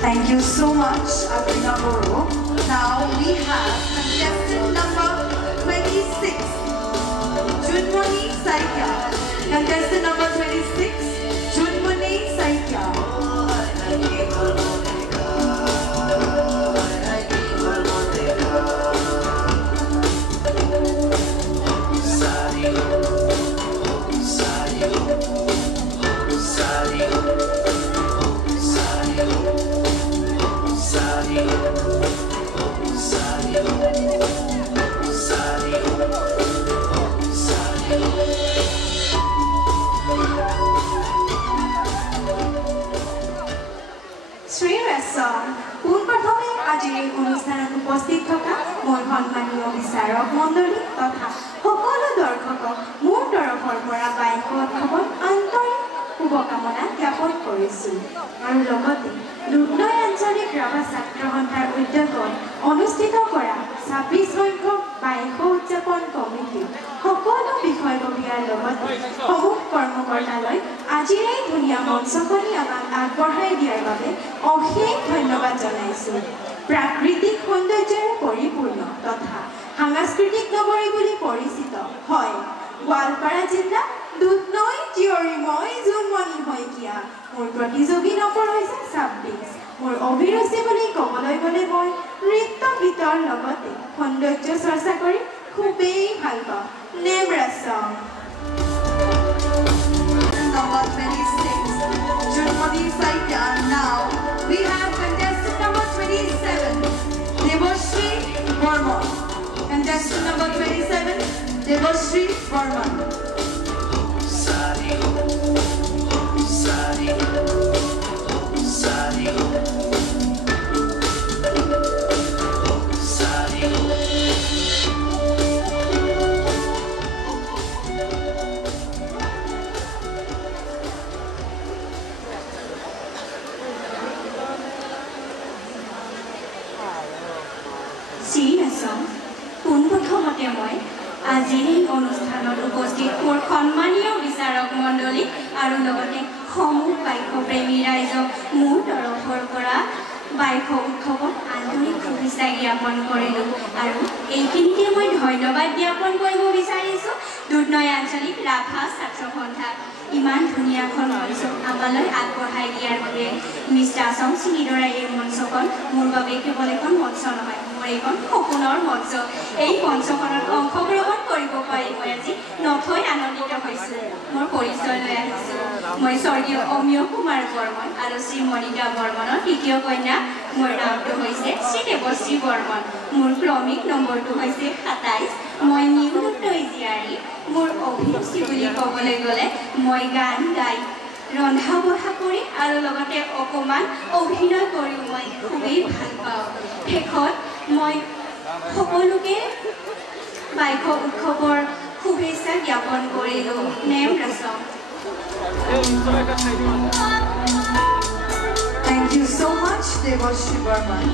Thank you so much, Afrina Boro. Now we have contestant number 26, Junmoni Saikia. Contestant number 26, Junmoni Saikia. পোনপ্ৰথমে আজিৰ এই অনুষ্ঠানত উপস্থিত থকা মোৰ সন্মানীয় বিচাৰক মণ্ডলী তথা সকলো দৰ্শকক মোৰ তৰফৰ পৰা বাইক উৎসৱৰ আন্তৰিক শুভকামনা জ্ঞাপন কৰিছোঁ আৰু লগতে দুধনৈ আঞ্চলিক ৰাভা ছাত্ৰ সন্থাৰ উদ্যোগত অনুষ্ঠিত কৰা 26 সংখ্যক বাইক উদযাপন কমিটি সকলো বিষয়ববীয়াৰ লগতে সমূহ কৰ্মকৰ্তালৈ আজিৰ এই ধুনীয়া মঞ্চখনি আমাক আগবঢ়াই দিয়াৰ বাবে অশেষ ধন্যবাদ জনাইছোঁ প্ৰাকৃতিক সৌন্দৰ্যৰে পৰিপূৰ্ণ তথা সাংস্কৃতিক নগৰী বুলি পৰিচিত হয় গোৱালপাৰা জিলা দুধনৈ জীয়ৰী মই জুনমণি শইকীয়া মোৰ প্ৰতিযোগী নম্বৰ হৈছে 26 মোৰ অভিৰুচি বুলি ক'বলৈ গ'লে মই নৃত্য গীতৰ লগতে সৌন্দৰ্য চৰ্চা কৰি খুবেই ভাল পাওঁ নেমৰাছং number 26 Junmoni Saikia. Now we have contestant number 27 Debashri Burman. Contestant number 27 Debashri Burman. পোনপ্ৰথমতে মই আজিৰ এই অনুষ্ঠানত উপস্থিত মোৰ সন্মানীয় বিচাৰক মণ্ডলী আৰু লগতে সমূহ বাইকপ্ৰেমী ৰাইজক মোৰ তৰফৰ পৰা বাইক উৎসৱত আন্তৰিক শুভেচ্ছা জ্ঞাপন কৰিলোঁ আৰু এইখিনিতে মই ধন্যবাদ জ্ঞাপন কৰিব বিচাৰিছোঁ দুধনৈ আঞ্চলিক ৰাভা ছাত্ৰ সন্থাক ইমান ধুনীয়াখন মঞ্চ আমালৈ আগবঢ়াই দিয়াৰ বাবে মিষ্টাৰ আছাম চিনিদৰাই এই মঞ্চখন মোৰ বাবে কেৱল এখন মঞ্চ নহয় মোৰ এখন সপোনৰ মঞ্চ এই মঞ্চখনত অংশগ্ৰহণ কৰিব পাৰি মই আজি নথৈ আনন্দিত হৈছোঁ মোৰ পৰিচয় লৈ আহিছোঁ মই স্বৰ্গীয় অমিয় কুমাৰ বৰ্মন আৰু শ্ৰী মণিকা বৰ্মনৰ তৃতীয় কন্যা মোৰ নামটো হৈছে শ্ৰী দেৱশ্ৰী বৰ্মন মোৰ ক্ৰমিক নম্বৰটো হৈছে 27 মই নিউ দুধনৈ জীয়াৰী মোৰ অভিৰুচি বুলি ক'বলৈ গ'লে মই গান গাই ৰন্ধা বঢ়া কৰি আৰু লগতে অকণমান অভিনয় কৰিও মই খুবেই ভাল পাওঁ শেষত মই সকলোকে বাইক উৎসৱৰ শুভেচ্ছা জ্ঞাপন কৰিলোঁ নেমৰাছং Thank you so much, Debashri Burman.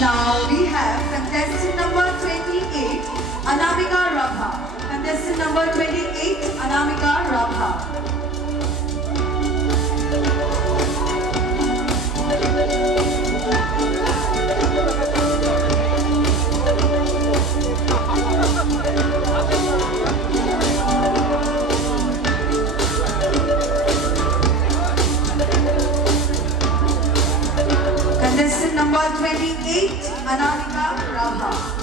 Now we have contestant number 28, Anamika Rabha. Contestant number 28, Anamika Rabha. Contestant number 28, Anamika Rabha.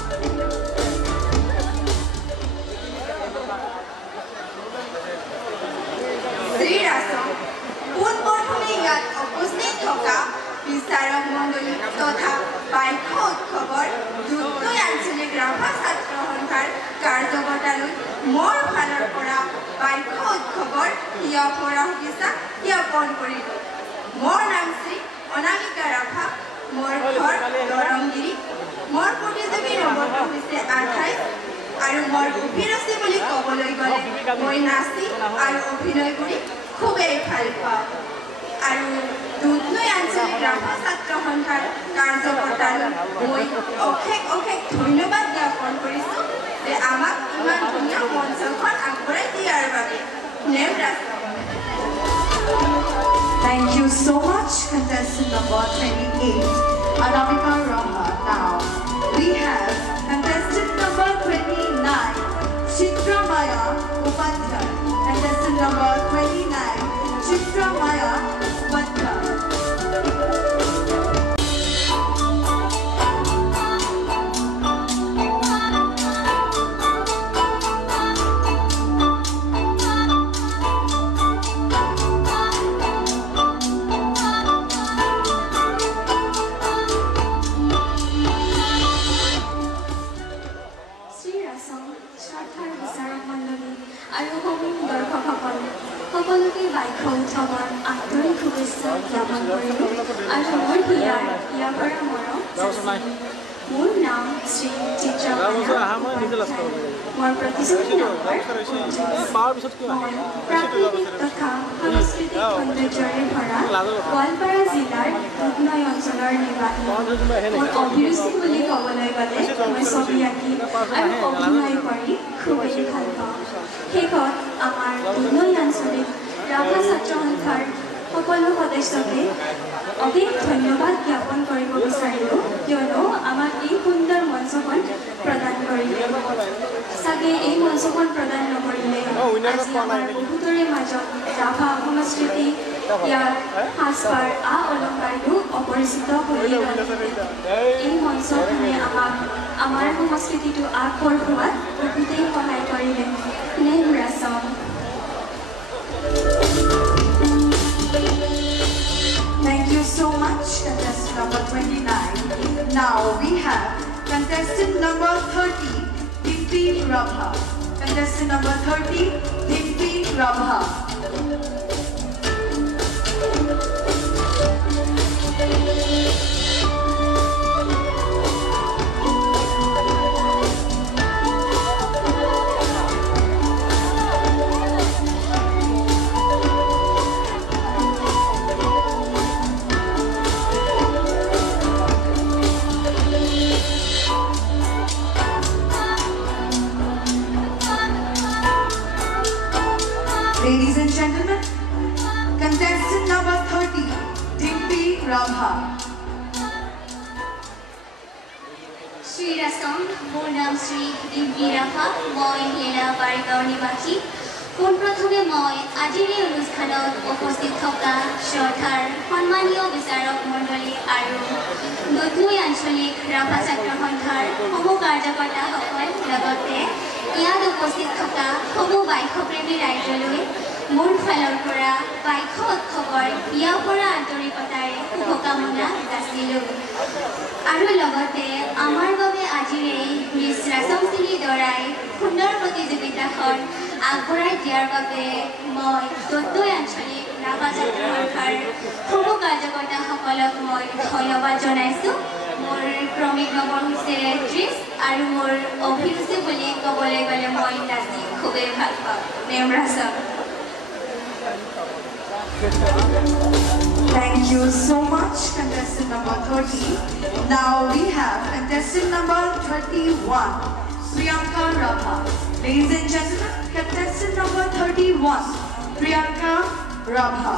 পোনপ্ৰথমে ইয়াত উপস্থিত থকা বিচাৰক মণ্ডলী তথা বাইক উৎসৱৰ দুধনৈ আঞ্চলিক ৰাভা ছাত্ৰ সন্থাৰ কাৰ্যকৰ্তালৈ মোৰ ফালৰ পৰা বাইক উৎসৱৰ পৰা শুভেচ্ছা জ্ঞাপন কৰিলোঁ মোৰ নাম শ্ৰী অনামিকা ৰাভা মোৰ ঘৰ দৰংগিৰি মোৰ প্ৰতিযোগী নম্বৰটো হৈছে 28 আৰু মোৰ অভিৰুচি বুলি ক'বলৈ গ'লে মই নাচি আৰু অভিনয় কৰি খুবেই ভাল পাওঁ আৰু দুধনৈ আঞ্চলিক ৰাভা ছাত্ৰ সন্থাৰ কাৰ্যকৰ্তালৈ মই অশেষ ধন্যবাদ জ্ঞাপন কৰিছোঁ যে আমাক ইমান ধুনীয়া মঞ্চখন আগবঢ়াই দিয়াৰ বাবে নেমৰাছং Thank you so much, contestant number 28, Anamika Rama. Now we have contestant number 29, Chitra Maya Upadhyay. Contestant number 29, Chitra Maya Upadhyay. সকলোকে বাক্য উৎসৱৰ আন্তৰিক শুভেচ্ছা জ্ঞাপন কৰিলোঁ আৰু মোৰ ইয়াৰ পৰা মৰম মোৰ নাম শ্ৰী চিত্ৰা মোৰ প্ৰতিযোগী নম্বৰ মই প্ৰাকৃতিক তথা সাংস্কৃতিক সৌন্দৰ্যৰে ভৰা গোৱালপাৰা জিলাৰ দুধনৈ অঞ্চলৰ নিবাসী মোৰ অভিৰুচি বুলি ক'বলৈ গ'লে মই ছবি আঁকি আৰু অভিনয় কৰি খুবেই ভাল পাওঁ শেষত আমাৰ দুধনৈ আঞ্চলিক ৰাভা ছাত্ৰ সন্থাৰ সকলো সদস্যকে অশেষ ধন্যবাদ জ্ঞাপন কৰিব বিচাৰিলোঁ কিয়নো আমাক এই সুন্দৰ মঞ্চখন প্ৰদান কৰিলে চাগে এই মঞ্চখন প্ৰদান নকৰিলে আজি আমাৰ বহুতৰে মাজত ৰাভা সংস্কৃতি ইয়াৰ সাজপাৰ অলংকাৰটো অপৰিচিত হৈ গ'ল এই মঞ্চখনে আমাক আমাৰ সংস্কৃতিটো আগবঢ়োৱাত বহুতেই সহায় কৰিলে নেমৰাচম Thank you so much, contestant number 29. Now we have contestant number 30, Dimpi Prabha. Contestant number 30, Dimpi Prabha. Ladies and gentlemen, contestant number 30, Dimpi Prabha. Shri Rasam, মোৰ নাম শ্ৰী ডিম্পি ৰাভা মই লীলা বাৰিগাঁৱৰ নিবাসী পোনপ্ৰথমে মই আজিৰ এই অনুষ্ঠানত উপস্থিত থকা শ্ৰদ্ধাৰ সন্মানীয় বিচাৰক মণ্ডলী আৰু দুধনৈ আঞ্চলিক ৰাভা ছাত্ৰ সন্থাৰ সমূহ কাৰ্যকৰ্তাসকল লগতে ইয়াত উপস্থিত থকা সমূহ বাক্যপ্ৰেমী ৰাইজলৈ মোৰ ফালৰ পৰা বাক্য উৎসৱৰ ইয়াৰ পৰা আন্তৰিকতাৰে শুভকামনা যাচিলোঁ আৰু লগতে আমাৰ বাবে আজিৰ এই মিছ ৰাচমশ্ৰী দৰাই সুন্দৰ প্ৰতিযোগিতাখন আগবঢ়াই দিয়াৰ বাবে মই দুধনৈ আঞ্চলিক ৰাভা ছাত্ৰ সন্থাৰ সমূহ কাৰ্যকৰ্তাসকলক মই ধন্যবাদ জনাইছোঁ মোৰ ক্ৰমিক নম্বৰ হৈছে 30 আৰু মোৰ অভিৰুচি বুলি ক'বলৈ গ'লে মই নাচি খুবেই ভাল পাওঁ নেমৰাচম Thank you so much, contestant number 30. Now we have contestant number 31, Priyanka Rabha. Ladies and gentlemen, contestant number 31, Priyanka Rabha.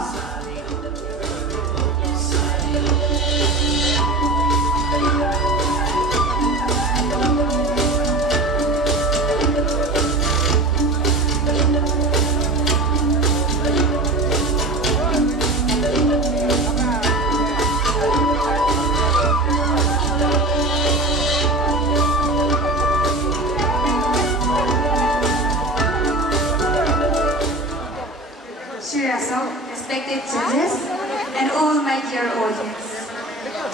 Respected judges and all my dear audience,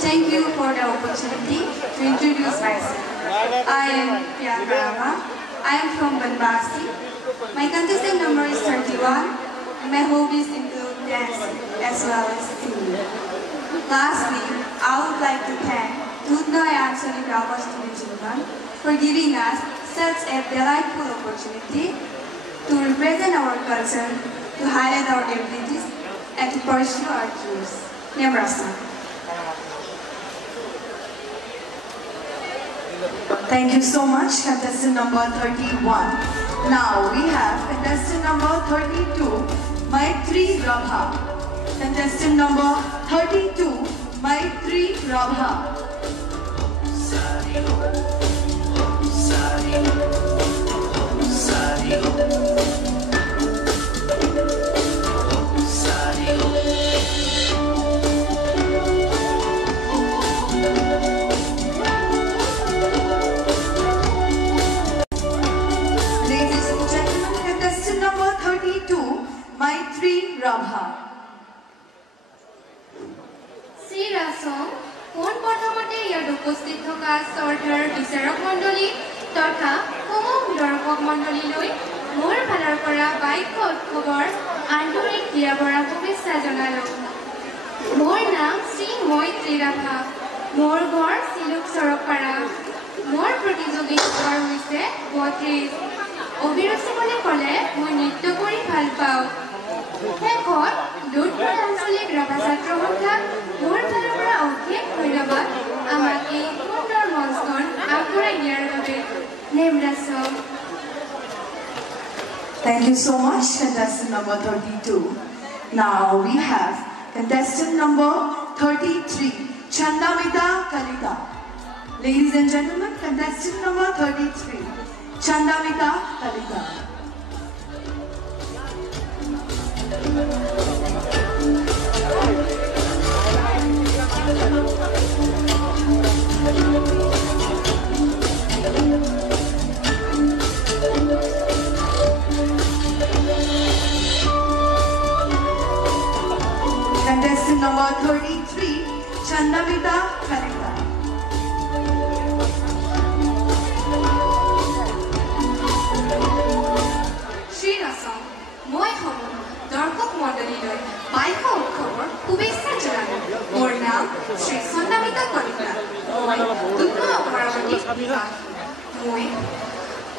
thank you for the opportunity to introduce myself. I am Priyanka Rabha. I am from Banbasi. My contestant number is 31 and my hobbies include dancing as well as singing. Lastly, I would like to thank Dudhnoi Anchalik Rabha Student Union for giving us such a delightful opportunity to represent our culture, to highlight our abilities, and to pursue our dreams. Nebraska. Thank you so much, contestant number 31. Now we have contestant number 32, Maitri Rabha. contestant number 32, Maitri Rabha. Ladies and gentlemen, contestant number 32, Maitri Rabha. Shri ৰাসং পোন প্ৰথমতে ইয়াত উপস্থিত থকা শ্ৰদ্ধাৰ বিচাৰক মণ্ডলী তথা সমূহ দৰ্শক মণ্ডলীলৈ মোৰ ফালৰ পৰা বাক্য উৎসৱৰ আন্তৰিক হিয়াভৰা শুভেচ্ছা জনালোঁ। মোৰ নাম শ্ৰী মৈত্ৰী ৰাভা। মোৰ ঘৰ চিলুক চৰকপাৰা। মোৰ প্ৰতিযোগী ঘৰ হৈছে ৩২। অভিৰুচি বুলি ক'লে মই নৃত্য কৰি ভাল পাওঁ। শেষত দুধনৈ আঞ্চলিক ৰাভা ছাত্ৰ সন্থাক মোৰ ফালৰ পৰা অশেষ ধন্যবাদ আমাক এই সুন্দৰ মঞ্চখন আগবঢ়াই দিয়াৰ বাবে। নেমৰাচক। Thank you so much, contestant number 32. Now we have contestant number 33, Chandamita Kalita. Ladies and gentlemen, contestant number 33, Chandamita Kalita. Contestant number 33, Chandamita Kalita. Shri ৰাসং মই সমূহ দৰ্শক মণ্ডলীলৈ বাক্য উৎসৱৰ শুভেচ্ছা জনালোঁ। মোৰ নাম শ্ৰী চন্দামিতা কলিতা। মই দুধনৈ অমৰাৱতী বিভাগ। মই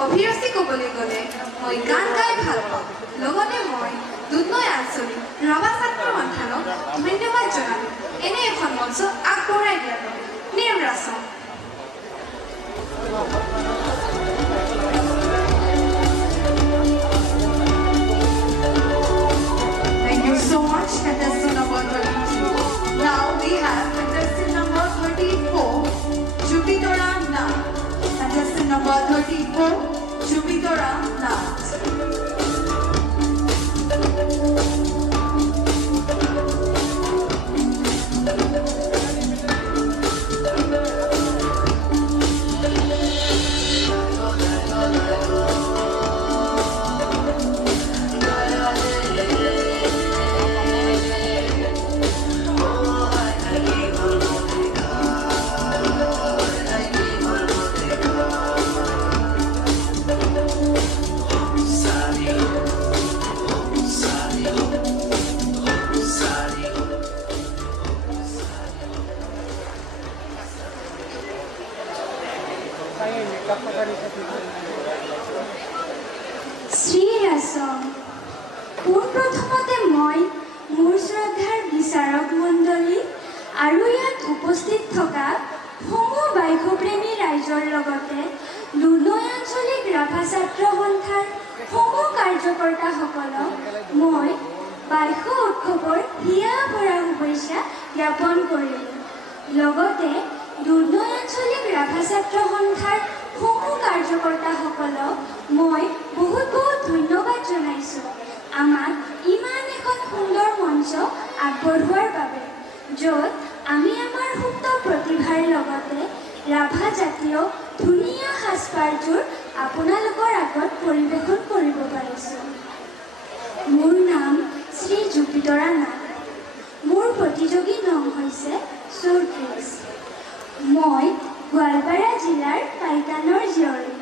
অভিৰুচি ক'বলৈ গ'লে মই গান গাই ভাল পাওঁ। লগতে মই দুধনৈ আঞ্চলিক ৰাভা ছাত্ৰ সন্থানক ধন্যবাদ জনালোঁ এনে এখন মঞ্চ আগবঢ়াই দিয়াৰ বাবে। নেমৰাচক। Thank you so much, contestant number 32. Now we have contestant number 34, Jupitora Nath. Contestant number 34, Jupitora Nath. Shri ৰাসং পোনপ্ৰথমতে মই মোৰ শ্ৰদ্ধাৰ বিচাৰক মণ্ডলী আৰু ইয়াত উপস্থিত থকা সমূহ বাক্যপ্ৰেমী ৰাইজৰ লগতে দুধনৈ আঞ্চলিক ৰাভা ছাত্ৰ সন্থাৰ সমূহ কাৰ্যকৰ্তাসকলক মই বাক্য উৎসৱৰ হিয়াভৰা শুভেচ্ছা জ্ঞাপন কৰিলোঁ। লগতে দুধনৈ আঞ্চলিক ৰাভা ছাত্ৰ সন্থাৰ সমূহ কাৰ্যকৰ্তাসকলক মই বহুত বহুত ধন্যবাদ জনাইছোঁ আমাক ইমান এখন সুন্দৰ মঞ্চ আগবঢ়োৱাৰ বাবে, য'ত আমি আমাৰ সুপ্ত প্ৰতিভাৰ লগতে ৰাভা জাতীয় ধুনীয়া সাজপাৰযোৰ আপোনালোকৰ আগত পৰিৱেশন কৰিব পাৰিছোঁ। মোৰ নাম শ্ৰী জুপিতৰা নাথ। মোৰ প্ৰতিযোগী নাম হৈছে ৩৪। মই গোৱালপাৰা জিলাৰ পাইকানৰ জীয়ৰী।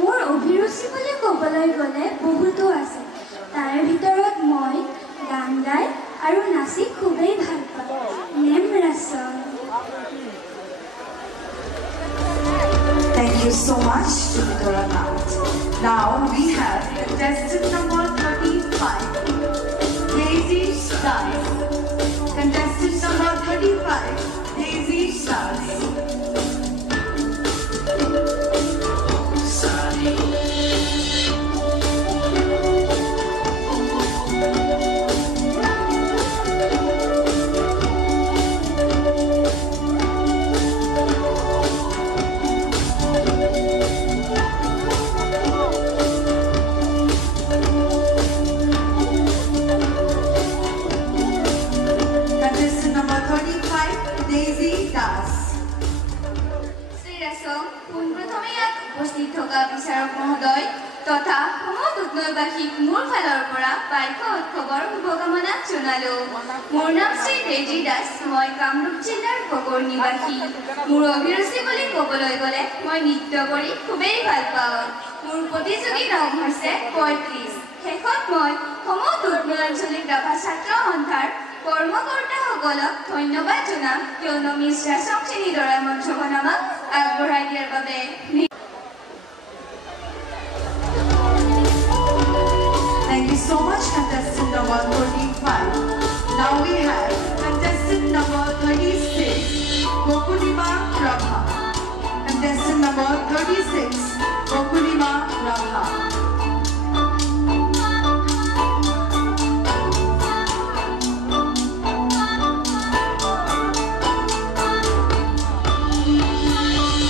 মোৰ অভিৰুচি বুলি ক'বলৈ গ'লে বহুতো আছে। তাৰে ভিতৰত মই গান গাই আৰু নাচি খুবেই ভাল পাওঁ। নেমৰাচক। Thank you so much, Jupitora Nath. Now we have contestant number 35, Daisy Das. Contestant number 35, Daisy Das. উপস্থিত থকা বিচাৰক মহোদয় তথা সমগ্ৰ উত্তৰবাসীক মোৰ ফালৰ পৰা বাক্য উৎসৱৰ শুভকামনা জনালো। মোৰ নাম শ্ৰী ৰেজি দাস, মই কামৰূপ জিলাৰ বগৰ নিবাসী। মোৰ অভিৰুচি বুলি ক'বলৈ গ'লে মই নৃত্য কৰি খুবেই ভাল পাওঁ। মোৰ প্ৰতিযোগী নাম হৈছে ৩৫। শেষত মই সমগ্ৰ উত্তৰ আঞ্চলিক ৰাভা ছাত্ৰ সন্থাৰ কৰ্মকৰ্তাসকলক ধন্যবাদ জনাম, কিয়নো মিছ ৰাছক শ্ৰেণীধৰাই মঞ্চখন আমাক আগবঢ়াই দিয়াৰ বাবে। Thank you so much, contestant number 35. Now we have contestant number 36, Gokulima Prabha. Contestant number 36, Gokulima Prabha.